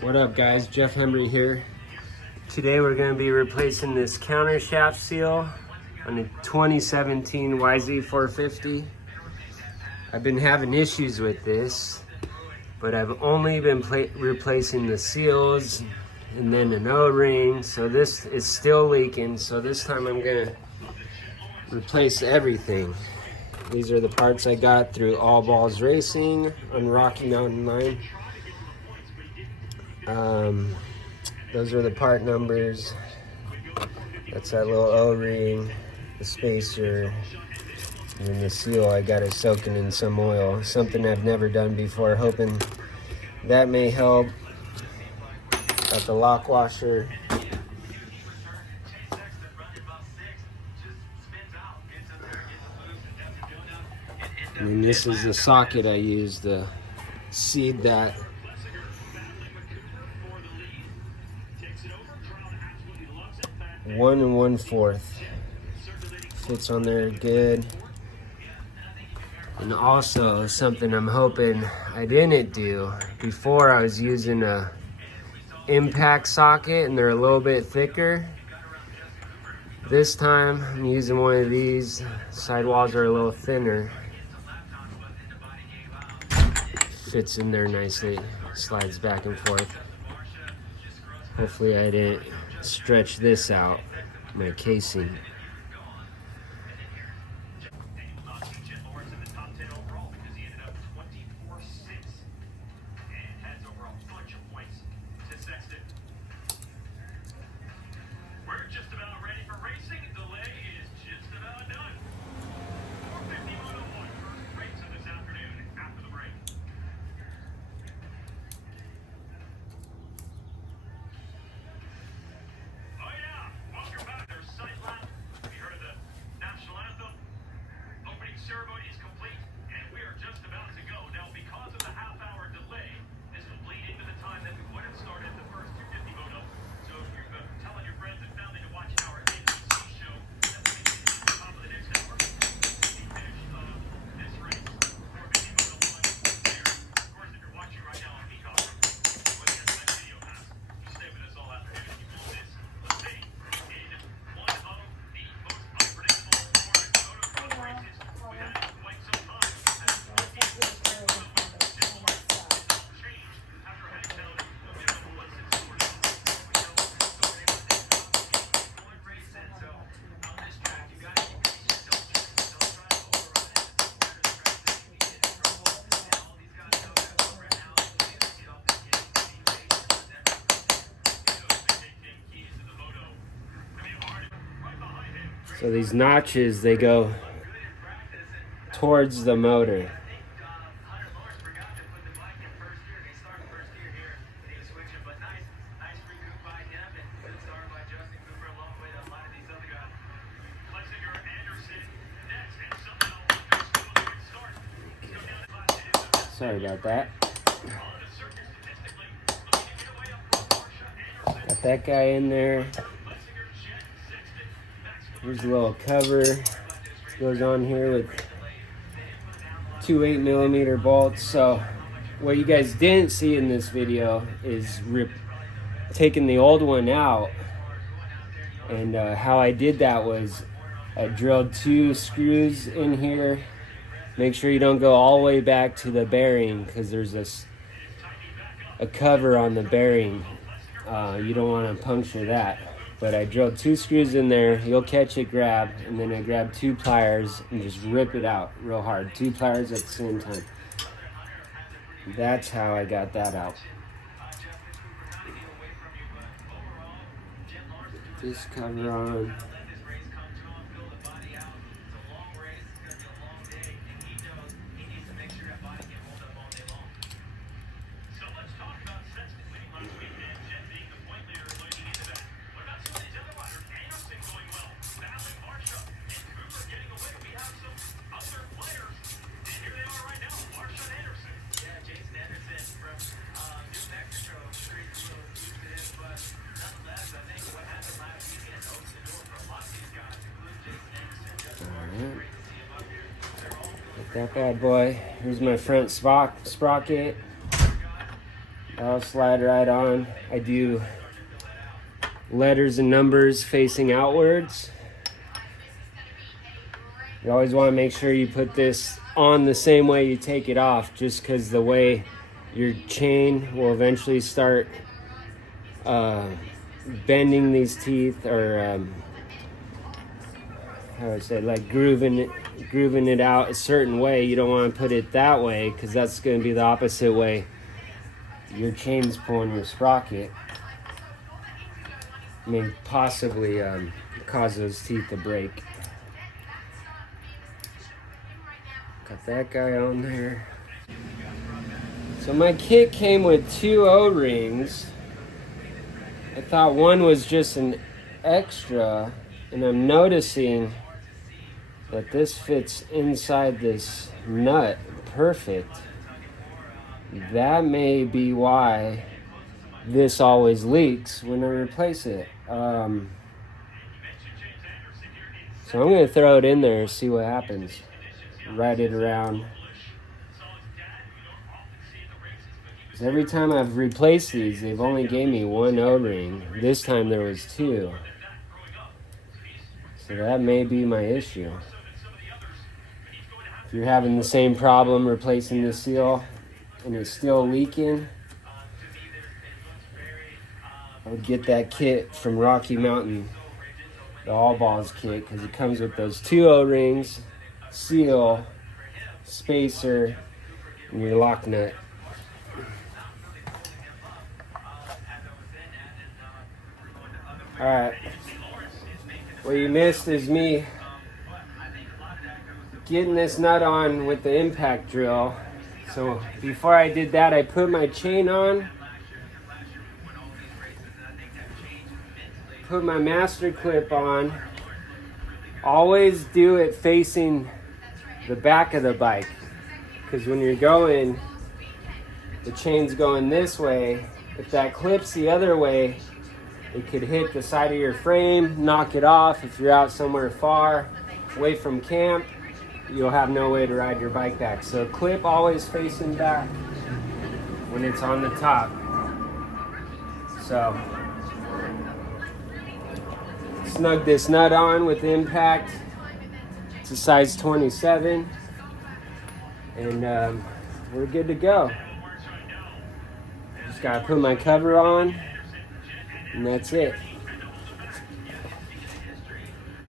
What up guys, Jeff Hembry here. Today we're going to be replacing this counter shaft seal on a 2017 YZ450. I've been having issues with this, but I've only been replacing the seals and then an O-ring, so this is still leaking. So this time I'm going to replace everything. These are the parts I got through All Balls Racing on Rocky Mountain Line. Those are the part numbers. That's that little O-ring, the spacer, and then the seal. I got it soaking in some oil, something I've never done before, hoping that may help. Got the lock washer. And this is the socket I used to seed that. One and 1/4 fits on there good. And also something I'm hoping I didn't do before, I was using a impact socket and they're a little bit thicker. This time I'm using one of these. Sidewalls are a little thinner. Fits in there nicely, slides back and forth. Hopefully I didn't stretch this out, my casing. Ceremony is complete, and we are just about to go. Now, because of the half-hour delay, this will bleed into the time that we would have started the first 250 moto. So if you're telling your friends and family to watch our NBC show that will be at the top of the next hour, we finish this race. 450 moto 1 there. Of course, if you're watching right now on Peacock, when you get that video pass, you stay with us all afternoon if you want this. Let's see, in one of the most unpredictable motocross races, So these notches, they go towards the motor. Sorry about that. Got that guy in there. Here's a little cover. Goes on here with two 8mm bolts. So what you guys didn't see in this video is taking the old one out. And how I did that was I drilled 2 screws in here. Make sure you don't go all the way back to the bearing, because there's a cover on the bearing. You don't want to puncture that. But I drilled 2 screws in there. You'll catch it grab, and then I grabbed 2 pliers and just rip it out real hard. 2 pliers at the same time. That's how I got that out. Put this cover on. Like that bad boy. Here's my front sprocket. I'll slide right on. I do letters and numbers facing outwards. You always want to make sure you put this on the same way you take it off, just because the way your chain will eventually start bending these teeth, or how would I say, like grooving it out a certain way. You don't want to put it that way, because that's going to be the opposite way your chain's pulling your sprocket. May possibly cause those teeth to break. Got that guy on there. So my kit came with 2 O-rings. I thought one was just an extra, and I'm noticing that this fits inside this nut perfect. That may be why this always leaks when I replace it. So I'm going to throw it in there and see what happens. Ride it around. Because every time I've replaced these, they've only gave me 1 O-ring. This time there was 2. So that may be my issue. If you're having the same problem replacing the seal and it's still leaking, I would get that kit from Rocky Mountain, the All Balls kit, because it comes with those 2 O-rings, seal, spacer, and your lock nut. Alright, what you missed is me getting this nut on with the impact drill. So before I did that, I put my chain on, put my master clip on. Always do it facing the back of the bike, because when you're going, the chain's going this way. If that clips the other way, it could hit the side of your frame, knock it off. If you're out somewhere far away from camp, you'll have no way to ride your bike back. So clip always facing back when it's on the top. So snug this nut on with impact. It's a size 27, and we're good to go. Just gotta put my cover on, and that's it.